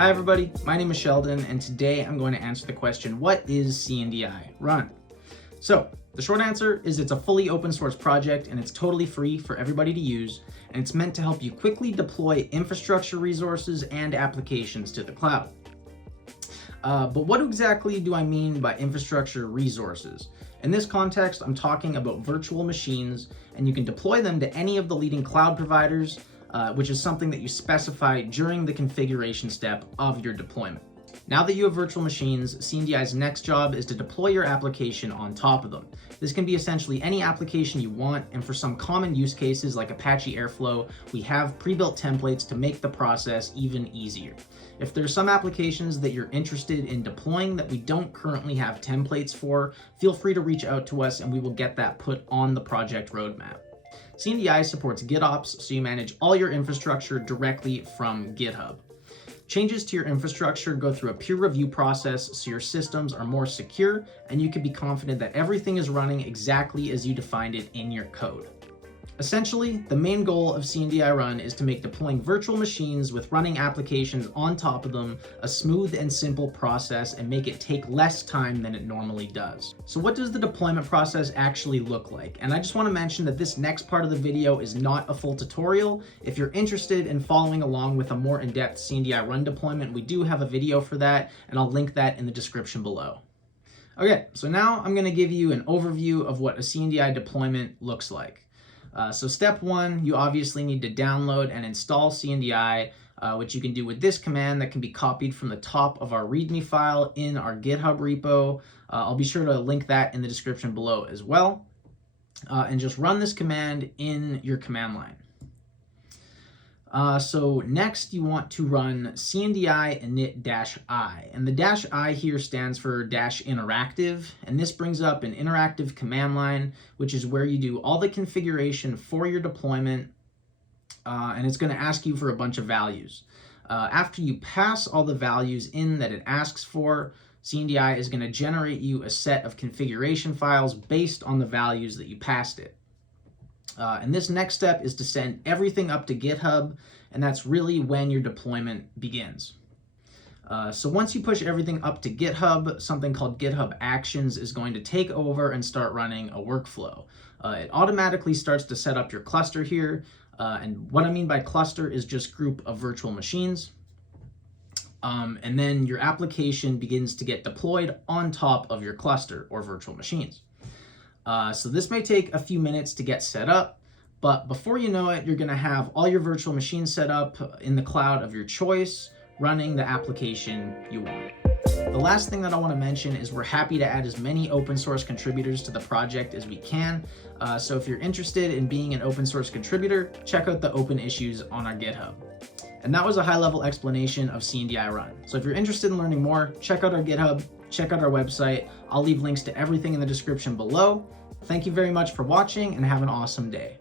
Hi everybody, my name is Sheldon, and today I'm going to answer the question, what is CNDI Run? So, the short answer is it's a fully open source project and it's totally free for everybody to use, and it's meant to help you quickly deploy infrastructure resources and applications to the cloud. But what exactly do I mean by infrastructure resources? In this context, I'm talking about virtual machines, and you can deploy them to any of the leading cloud providers, which is something that you specify during the configuration step of your deployment. Now that you have virtual machines, CNDI's next job is to deploy your application on top of them. This can be essentially any application you want, and for some common use cases like Apache Airflow, we have pre-built templates to make the process even easier. If there's some applications that you're interested in deploying that we don't currently have templates for, feel free to reach out to us and we will get that put on the project roadmap. CNDI supports GitOps, so you manage all your infrastructure directly from GitHub. Changes to your infrastructure go through a peer review process so your systems are more secure and you can be confident that everything is running exactly as you defined it in your code. Essentially, the main goal of CNDI Run is to make deploying virtual machines with running applications on top of them a smooth and simple process and make it take less time than it normally does. So what does the deployment process actually look like? And I just want to mention that this next part of the video is not a full tutorial. If you're interested in following along with a more in-depth CNDI Run deployment, we do have a video for that, and I'll link that in the description below. Okay, so now I'm going to give you an overview of what a CNDI deployment looks like. So step one, you obviously need to download and install CNDI, which you can do with this command that can be copied from the top of our README file in our GitHub repo. I'll be sure to link that in the description below as well. And just run this command in your command line. So next you want to run CNDI init-i, and the -i here stands for -interactive, and this brings up an interactive command line, which is where you do all the configuration for your deployment, and it's going to ask you for a bunch of values. After you pass all the values in that it asks for, CNDI is going to generate you a set of configuration files based on the values that you passed it. And this next step is to send everything up to GitHub, and that's really when your deployment begins. So once you push everything up to GitHub, something called GitHub Actions is going to take over and start running a workflow. It automatically starts to set up your cluster here, and what I mean by cluster is just group of virtual machines. And then your application begins to get deployed on top of your cluster or virtual machines. So this may take a few minutes to get set up, but before you know it, you're going to have all your virtual machines set up in the cloud of your choice, running the application you want. The last thing that I want to mention is we're happy to add as many open source contributors to the project as we can. So if you're interested in being an open source contributor, check out the open issues on our GitHub. And that was a high-level explanation of CNDI Run. So if you're interested in learning more, check out our GitHub, check out our website. I'll leave links to everything in the description below. Thank you very much for watching and have an awesome day.